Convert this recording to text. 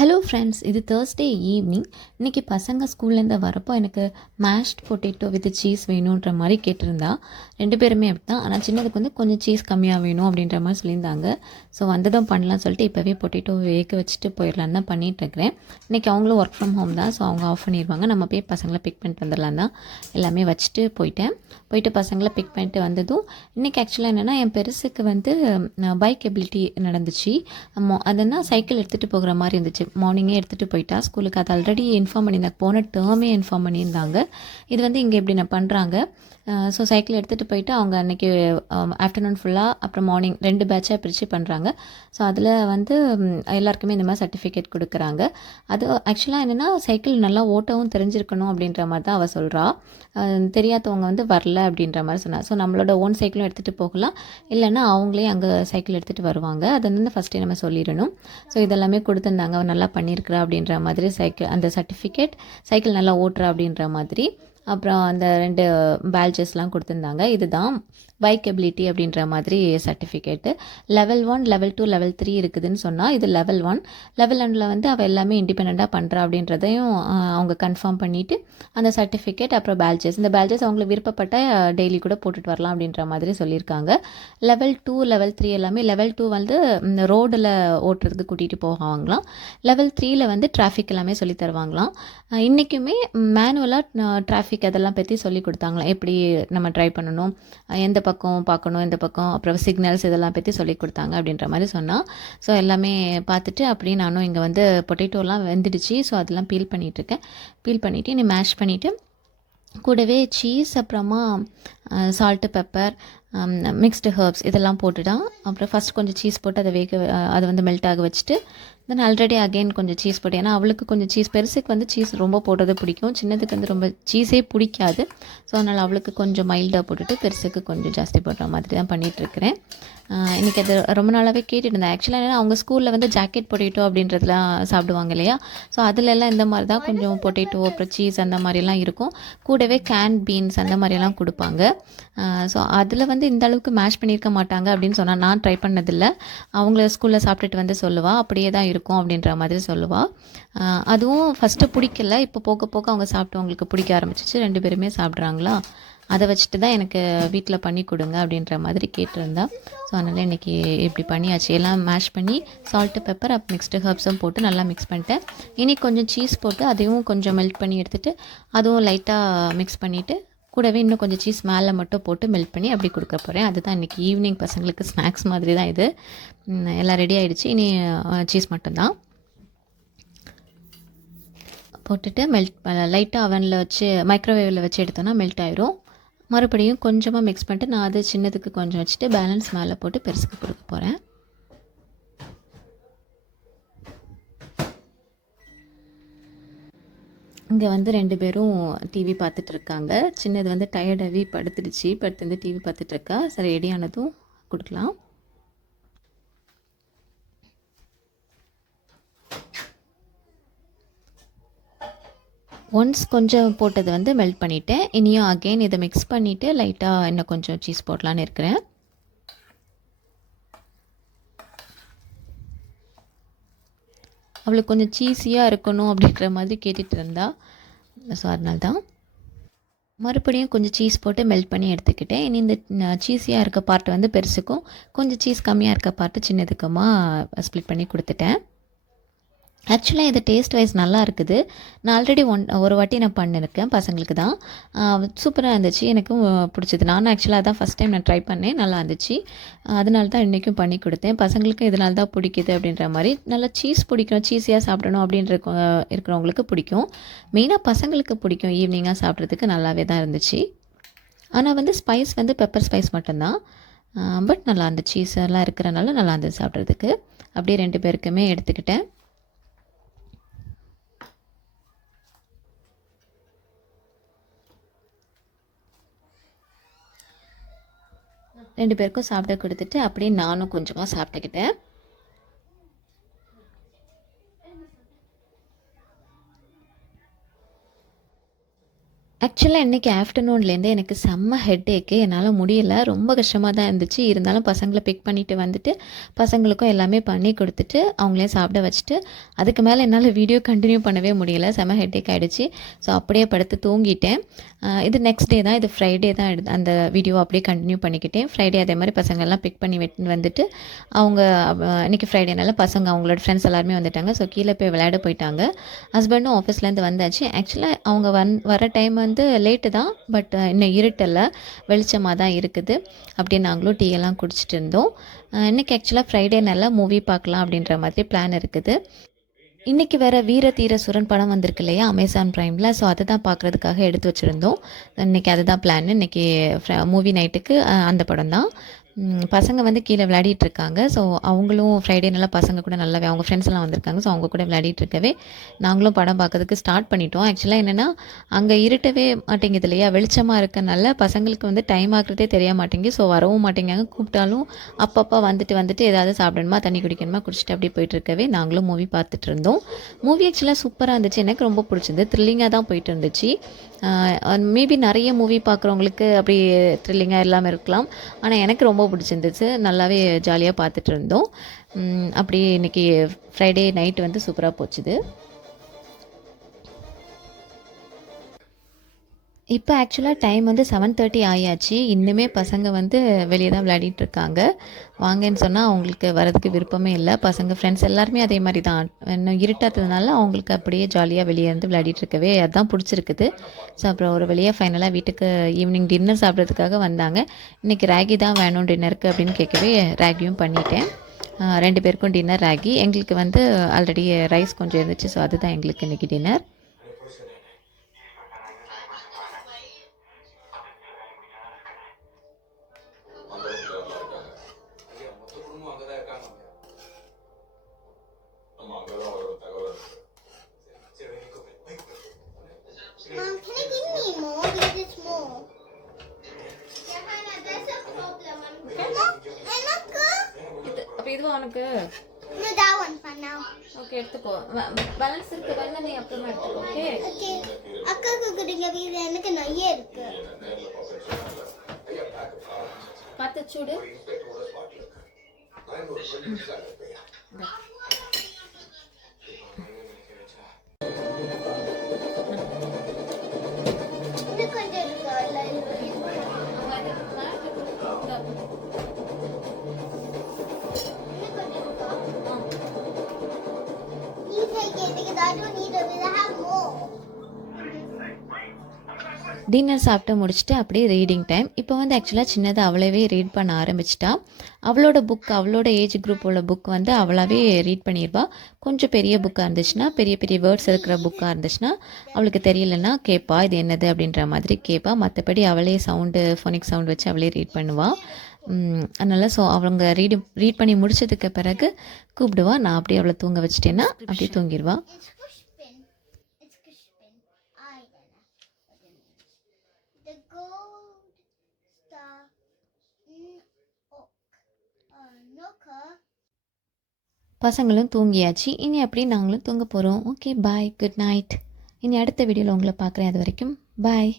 Hello friends, இது Thursday evening. இன்றைக்கி பசங்க ஸ்கூல்லேருந்து வரப்போ எனக்கு மேஷ்ட் பொட்டேட்டோ வித் சீஸ் வேணுன்ற மாதிரி கேட்டிருந்தா. 2 பேருமே அப்படி தான். ஆனால் சின்னதுக்கு வந்து கொஞ்சம் சீஸ் கம்மியாக வேணும் அப்படின்ற மாதிரி சொல்லியிருந்தாங்க. ஸோ வந்ததும் பண்ணலாம்னு சொல்லிட்டு இப்போவே பொட்டேட்டோ வேக வச்சுட்டு போயிடலான்னு தான் பண்ணிகிட்ருக்கிறேன். இன்றைக்கி அவங்களும் ஒர்க் ஃப்ரம் ஹோம் தான். ஸோ அவங்க ஆஃப் பண்ணிடுவாங்க. நம்ம போய் பசங்களை பிக் பண்ணிட்டு வந்துடலாம் தான் எல்லாமே வச்சுட்டு போயிட்டு பசங்களை பிக் பண்ணிட்டு வந்ததும் இன்றைக்கி ஆக்சுவலாக என்னென்னா என் பெருசுக்கு வந்து பைக் எபிலிட்டி நடந்துச்சு. அதுனா சைக்கிள் எடுத்துகிட்டு போகிற மாதிரி இருந்துச்சு. மார்னிங்கே எடுத்துகிட்டு போயிட்டா ஸ்கூலுக்கு. அது ஆல்ரெடி இன்ஃபார்ம் பண்ணியிருந்தாங்க, போன டேர்மே இன்ஃபார்ம் பண்ணியிருந்தாங்க. இது வந்து இங்கே இப்படி நான் பண்ணுறாங்க. ஸோ சைக்கிள் எடுத்துகிட்டு போயிட்டு அவங்க அன்றைக்கி ஆஃப்டர்நூன் ஃபுல்லாக அப்புறம் மார்னிங் 2 பேட்சாக பிரித்து பண்ணுறாங்க. ஸோ அதில் வந்து எல்லாருக்குமே இந்த மாதிரி சர்டிஃபிகேட் கொடுக்குறாங்க. அது ஆக்சுவலாக என்னென்னா சைக்கிள் நல்லா ஓட்டவும் தெரிஞ்சிருக்கணும் அப்படின்ற மாதிரி தான் அவள் சொல்கிறா. தெரியாதவங்க வந்து வரல அப்படின்ற மாதிரி சொன்னாள். ஸோ நம்மளோட ஓன் சைக்கிளும் எடுத்துகிட்டு போகலாம், இல்லைன்னா அவங்களே அங்கே சைக்கிள் எடுத்துகிட்டு வருவாங்க. அதை வந்து ஃபஸ்ட்டே நம்ம சொல்லிடணும். ஸோ இதெல்லாமே கொடுத்துருந்தாங்க. அவன் நல்லா பண்ணியிருக்கிறா அப்படின்ற மாதிரி அந்த சர்டிஃபிகேட், சைக்கிள் நல்லா ஓட்டுறா அப்படின்ற மாதிரி. அப்புறம் அந்த 2 பேட்ஜஸ்லாம் கொடுத்துருந்தாங்க. இதுதான் பைக் எபிலிட்டி அப்படின்ற மாதிரி சர்டிஃபிகேட்டு. லெவல் 1, லெவல் 2, லெவல் 3 இருக்குதுன்னு சொன்னால் இது லெவல் 1. லெவல் 1ல் வந்து அவள் எல்லாமே இண்டிபெண்ட்டாக பண்ணுறா அப்படின்றதையும் அவங்க கன்ஃபார்ம் பண்ணிவிட்டு அந்த சர்டிஃபிகேட் அப்புறம் பேட்ஜஸ், இந்த பேட்ஜஸ் அவங்களுக்கு விருப்பப்பட்ட டெய்லி கூட போட்டுட்டு வரலாம் அப்படின்ற மாதிரி சொல்லியிருக்காங்க. லெவல் 2, லெவல் 3 எல்லாமே. லெவல் 2 வந்து இந்த ரோடில் ஓட்டுறதுக்கு கூட்டிகிட்டு போவாங்களாம். லெவல் 3ல் வந்து டிராஃபிக் எல்லாமே சொல்லி தருவாங்களாம். இன்றைக்குமே மேனுவலாக டிராஃபிக் அதெல்லாம் பற்றி சொல்லி கொடுத்தாங்களாம். எப்படி நம்ம ட்ரை பண்ணணும், எந்த பக்கம் பார்க்கணும், இந்த பக்கம், அப்புறம் சிக்னல்ஸ் இதெல்லாம் பற்றி சொல்லி கொடுத்தாங்க அப்படின்ற மாதிரி சொன்னால். ஸோ எல்லாமே பார்த்துட்டு அப்படியே நானும் இங்கே வந்து பொட்டேட்டோலாம் வெந்துடுச்சு. ஸோ அதெல்லாம் பீல் பண்ணிகிட்ருக்கேன். பீல் பண்ணிவிட்டு இனி மேஷ் பண்ணிவிட்டு கூடவே சீஸ், அப்புறமா சால்ட்டு, பெப்பர், மிக்ஸ்டு ஹர்ப்ஸ் இதெல்லாம் போட்டுட்டான். அப்புறம் ஃபஸ்ட் கொஞ்சம் சீஸ் போட்டு அதை வந்து மெல்ட் ஆக வச்சுட்டு தென் ஆல்ரெடி அகெயின் கொஞ்சம் சீஸ் போட்டு, ஏன்னா அவளுக்கு கொஞ்சம் சீஸ், பெருசுக்கு வந்து சீஸ் ரொம்ப போடுறது பிடிக்கும், சின்னதுக்கு வந்து ரொம்ப சீஸே பிடிக்காது. ஸோ அதனால் அவளுக்கு கொஞ்சம் மைல்டாக போட்டுட்டு பெருசுக்கு கொஞ்சம் ஜாஸ்தி போடுற மாதிரி தான் பண்ணிகிட்ருக்கிறேன். இன்றைக்கி அது ரொம்ப நாளாகவே கேட்டுட்டு இருந்தேன். ஆக்சுவலாக என்னென்னா அவங்க ஸ்கூலில் வந்து ஜாக்கெட் பொட்டேட்டோ அப்படின்றதுலாம் சாப்பிடுவாங்க இல்லையா. ஸோ அதிலெல்லாம் இந்த மாதிரி தான் கொஞ்சம் பொட்டேட்டோ அப்புறம் சீஸ் அந்த மாதிரிலாம் இருக்கும். கூடவே கேன் பீன்ஸ் அந்த மாதிரிலாம் கொடுப்பாங்க. ஸோ அதில் வந்து இந்த அளவுக்கு மேஷ் பண்ணியிருக்க மாட்டாங்க அப்படின்னு சொன்னால், நான் ட்ரை பண்ணதில்லை. அவங்கள ஸ்கூலில் சாப்பிட்டுட்டு வந்து சொல்லுவாள், அப்படியே தான் இருக்கும் அப்படின்ற மாதிரி சொல்லுவாள். அதுவும் ஃபஸ்ட்டு பிடிக்கல, இப்போ போக போக அவங்க சாப்பிட்டு அவங்களுக்கு பிடிக்க ஆரம்பிச்சிச்சு. 2 பேருமே சாப்பிட்றாங்களா, அதை வச்சுட்டு தான் எனக்கு வீட்டில் பண்ணி கொடுங்க அப்படின்ற மாதிரி கேட்டிருந்தா. ஸோ அதனால் இன்றைக்கி இப்படி பண்ணியாச்சு. எல்லாம் மேஷ் பண்ணி சால்ட்டு, பெப்பர், அப் மிக்ஸ்டு ஹர்ப்ஸும் போட்டு நல்லா மிக்ஸ் பண்ணிட்டேன். இனி கொஞ்சம் சீஸ் போட்டு அதையும் கொஞ்சம் மெல்ட் பண்ணி எடுத்துகிட்டு அதுவும் லைட்டாக மிக்ஸ் பண்ணிவிட்டு கூடவே இன்னும் கொஞ்சம் சீஸ் மேலே மட்டும் போட்டு மெல்ட் பண்ணி அப்படி கொடுக்க போகிறேன். அதுதான் இன்றைக்கி ஈவினிங் பசங்களுக்கு ஸ்நாக்ஸ் மாதிரி தான் இது. எல்லாம் ரெடி ஆகிடுச்சு. இனி சீஸ் மட்டும்தான் போட்டுட்டு லைட்டாக அவனில் வச்சு மைக்ரோவேவில் வச்சு எடுத்தோன்னா மெல்ட் ஆயிரும். மறுபடியும் கொஞ்சமாக மிக்ஸ் பண்ணிட்டு நான் அது சின்னதுக்கு கொஞ்சம் வச்சுட்டு பேலன்ஸ் மேலே போட்டு பெருசுக்கு கொடுக்க போகிறேன். இங்கே வந்து 2 பேரும் டிவி பார்த்துட்ருக்காங்க. சின்னது வந்து டயர்டாகவே படுத்துடுச்சு. படுத்து வந்து டிவி பார்த்துட்ருக்கா. சரி, ரெடியானதும் கொடுக்கலாம். ஒன்ஸ் கொஞ்சம் போட்டது வந்து மெல்ட் பண்ணிவிட்டேன். இனியும் அகெயின் இதை மிக்ஸ் பண்ணிவிட்டு லைட்டாக இன்னும் கொஞ்சம் சீஸ் போடலான்னு இருக்கிறேன். அவளுக்கு கொஞ்சம் சீஸியாக இருக்கணும் அப்படின்ற மாதிரி கேட்டுட்டு இருந்தா. ஸோ அதனால தான் மறுபடியும் கொஞ்சம் சீஸ் போட்டு மெல்ட் பண்ணி எடுத்துக்கிட்டேன். இனி இந்த சீஸியாக இருக்க பார்ட் வந்து பெருசுக்கும், கொஞ்சம் சீஸ் கம்மியாக இருக்க பார்ட்டு சின்னதுக்குமா ஸ்ப்ளிட் பண்ணி கொடுத்துட்டேன். ஆக்சுவலாக இது டேஸ்ட் வைஸ் நல்லா இருக்குது. நான் ஆல்ரெடி ஒரு வாட்டி நான் பண்ணியிருக்கேன், பசங்களுக்கு தான். சூப்பராக இருந்துச்சு, எனக்கும் பிடிச்சது. நானும் ஆக்சுவலாக அதான் ஃபஸ்ட் டைம் நான் ட்ரை பண்ணேன், நல்லா இருந்துச்சு. அதனால தான் இன்றைக்கும் பண்ணி கொடுத்தேன். பசங்களுக்கும் இதனால தான் பிடிக்குது அப்படின்ற மாதிரி. நல்லா சீஸ் பிடிக்கும், சீஸியாக சாப்பிடணும் அப்படின்ற இருக்கிறவங்களுக்கு பிடிக்கும். மெயினாக பசங்களுக்கு பிடிக்கும், ஈவினிங்காக சாப்பிட்றதுக்கு நல்லாவே தான் இருந்துச்சு. ஆனால் வந்து ஸ்பைஸ் வந்து பெப்பர் ஸ்பைஸ் மட்டும்தான். பட் நல்லா இருந்துச்சு, சீஸ் எல்லாம் இருக்கிறனால நல்லா இருந்துச்சு சாப்பிட்றதுக்கு. அப்படியே 2 பேருக்குமே எடுத்துக்கிட்டேன். 2 பேருக்கும் சாப்பிட கொடுத்துட்டு அப்படியே நானும் கொஞ்சமாக சாப்பிட்டுக்கிட்டேன். ஆக்சுவலாக இன்றைக்கி ஆஃப்டர்நூன்லேருந்து எனக்கு செம்ம ஹெட்டேக்கு. என்னால் முடியல. ரொம்ப கஷ்டமாக தான் இருந்துச்சு. இருந்தாலும் பசங்களை பிக் பண்ணிவிட்டு வந்துட்டு பசங்களுக்கும் எல்லாமே பண்ணி கொடுத்துட்டு அவங்களையும் சாப்பிட வச்சுட்டு அதுக்கு மேலே என்னால் வீடியோ கண்டினியூ பண்ணவே முடியல. செம்ம ஹெட்டேக் ஆகிடுச்சு. ஸோ அப்படியே படுத்து தூங்கிட்டேன். இது நெக்ஸ்ட் டே தான், இது ஃப்ரைடே தான் அந்த வீடியோ அப்படியே கண்டினியூ பண்ணிக்கிட்டேன். ஃப்ரைடே அதே மாதிரி பசங்கள்லாம் பிக் பண்ணி வந்துட்டு அவங்க இன்றைக்கி ஃப்ரைடேனால பசங்க அவங்களோட ஃப்ரெண்ட்ஸ் எல்லாருமே வந்துட்டாங்க. ஸோ கீழே போய் விளையாட போயிட்டாங்க. ஹஸ்பண்டும் ஆஃபீஸ்லேருந்து வந்தாச்சு. ஆக்சுவலாக அவங்க வர டைம் வந்து லேட்டு தான். பட் இன்னும் இருட்டலை, வெளிச்சமாக தான் இருக்குது. அப்படியே நாங்களும் டீ எல்லாம் குடிச்சிட்டு இருந்தோம். இன்றைக்கி ஆக்சுவலாக ஃப்ரைடேனால மூவி பார்க்கலாம் அப்படின்ற மாதிரி பிளான் இருக்குது. இன்றைக்கி வேறு வீர தீர சுரன் படம் வந்திருக்கு இல்லையா, அமேசான் ப்ரைமில். ஸோ அதை தான் பார்க்குறதுக்காக எடுத்து வச்சுருந்தோம். இன்றைக்கி அதுதான் பிளான். இன்றைக்கி மூவி நைட்டுக்கு அந்த படம் தான். பசங்க வந்து கீழே விளையாடிட்டுருக்காங்க. ஸோ அவங்களும் ஃப்ரைடேனால பசங்க கூட நல்லாவே அவங்க ஃப்ரெண்ட்ஸ் எல்லாம் வந்திருக்காங்க. ஸோ அவங்க கூட விளையாடிட்டு இருக்கவே நாங்களும் படம் பார்க்கறதுக்கு ஸ்டார்ட் பண்ணிட்டோம். ஆக்சுவலாக என்னென்னா அங்கே இருட்டவே மாட்டேங்குது இல்லையா, வெளிச்சமாக இருக்கனால பசங்களுக்கு வந்து டைம் ஆகுறதே தெரிய மாட்டேங்குது. ஸோ வரவும் மாட்டேங்காங்க. கூப்பிட்டாலும் அப்பப்போ வந்துட்டு ஏதாவது சாப்பிடணுமா, தண்ணி குடிக்கணுமா, குடிச்சிட்டு அப்படியே போயிட்டுருக்கவே நாங்களும் மூவி பார்த்துட்டு இருந்தோம். மூவி ஆக்சுவலாக சூப்பராக இருந்துச்சு. எனக்கு ரொம்ப பிடிச்சிருந்து. த்ரில்லிங்காக தான் போயிட்டு இருந்துச்சு. மேபி நிறைய மூவி பார்க்குறவங்களுக்கு அப்படி த்ரில்லிங்காக இல்லாமல் இருக்கலாம். ஆனால் எனக்கு ரொம்ப பிடிச்சிருந்துச்சு. நல்லாவே ஜாலியாக பார்த்துட்டு இருந்தோம். அப்படியே இன்றைக்கி ஃப்ரைடே நைட்டு வந்து சூப்பராக போச்சுது. இப்போ ஆக்சுவலாக டைம் வந்து 7:30 ஆயாச்சு. இன்னுமே பசங்க வந்து வெளியே தான் விளையாடிட்டுருக்காங்க. வாங்கன்னு சொன்னால் அவங்களுக்கு வரதுக்கு விருப்பமே இல்லை. பசங்க ஃப்ரெண்ட்ஸ் எல்லாருமே அதே மாதிரி தான். இன்னும் இருட்டாததுனால அவங்களுக்கு அப்படியே ஜாலியாக வெளியே இருந்து விளையாடிட்டுருக்கவே அதுதான் பிடிச்சிருக்குது. ஸோ அப்புறம் ஒரு வழியாக ஃபைனலாக வீட்டுக்கு ஈவினிங் டின்னர் சாப்பிட்றதுக்காக வந்தாங்க. இன்றைக்கி ராகி தான் வேணும் டின்னருக்கு அப்படின்னு கேட்கவே ராகியும் பண்ணிட்டேன். 2 பேருக்கும் டின்னர் ராகி. எங்களுக்கு வந்து ஆல்ரெடி ரைஸ் கொஞ்சம் இருந்துச்சு. ஸோ அதுதான் எங்களுக்கு இன்றைக்கி dinner. Mom, can you give me more? Because it's more. Johanna, there's a problem. அப்போ இதுவும் உனக்கு No, that one for now. Okay எடுத்துக்கோ. பேலன்ஸ் இருக்கு, வேணா நீ அப்புறமா எடுத்துக்கோ. Okay Okay. அக்காக்கு கொடுங்க, இது எனக்கு நிறைய இருக்கு. பார்த்து சூடு. இன்னும் கொஞ்சம் இருக்கு. இல்ல, இன்னும் கொஞ்சம் இருக்கா? You take it because I don't need it. I have more. Dinner சாப்பிட்டு முடிச்சுட்டு அப்படியே ரீடிங் டைம். இப்போ வந்து ஆக்சுவலாக சின்னதாக அவளவே ரீட் பண்ண ஆரம்பிச்சிட்டா. அவளோட புக், அவளோட ஏஜ் குரூப் உள்ள புக் வந்து அவளாவே ரீட் பண்ணிடுவா. கொஞ்சம் பெரிய புக்காக இருந்துச்சுன்னா, பெரிய பெரிய வேர்ட்ஸ் இருக்கிற புக்காக இருந்துச்சுன்னா, அவளுக்கு தெரியலன்னா கேட்பா இது என்னது அப்படின்ற மாதிரி கேட்பா. மற்றபடி அவளே சவுண்டு, ஃபோனிக் சவுண்ட் வச்சு அவளே ரீட் பண்ணுவாள். அதனால் ஸோ அவங்க ரீட் பண்ணி முடிச்சதுக்கு பிறகு கூப்பிடுவா. நான் அப்படியே அவளை தூங்க வச்சுட்டேன்னா அப்படியே தூங்கிடுவா. It's Crispin. I don't know. The gold star Noka. பசங்களும் தூங்கியாச்சு. இனி அப்படியே நாங்களும் தூங்க போகிறோம். Okay bye, good night. இனி அடுத்த வீடியோவில் உங்களை பார்க்குறேன். அது வரைக்கும் பாய்.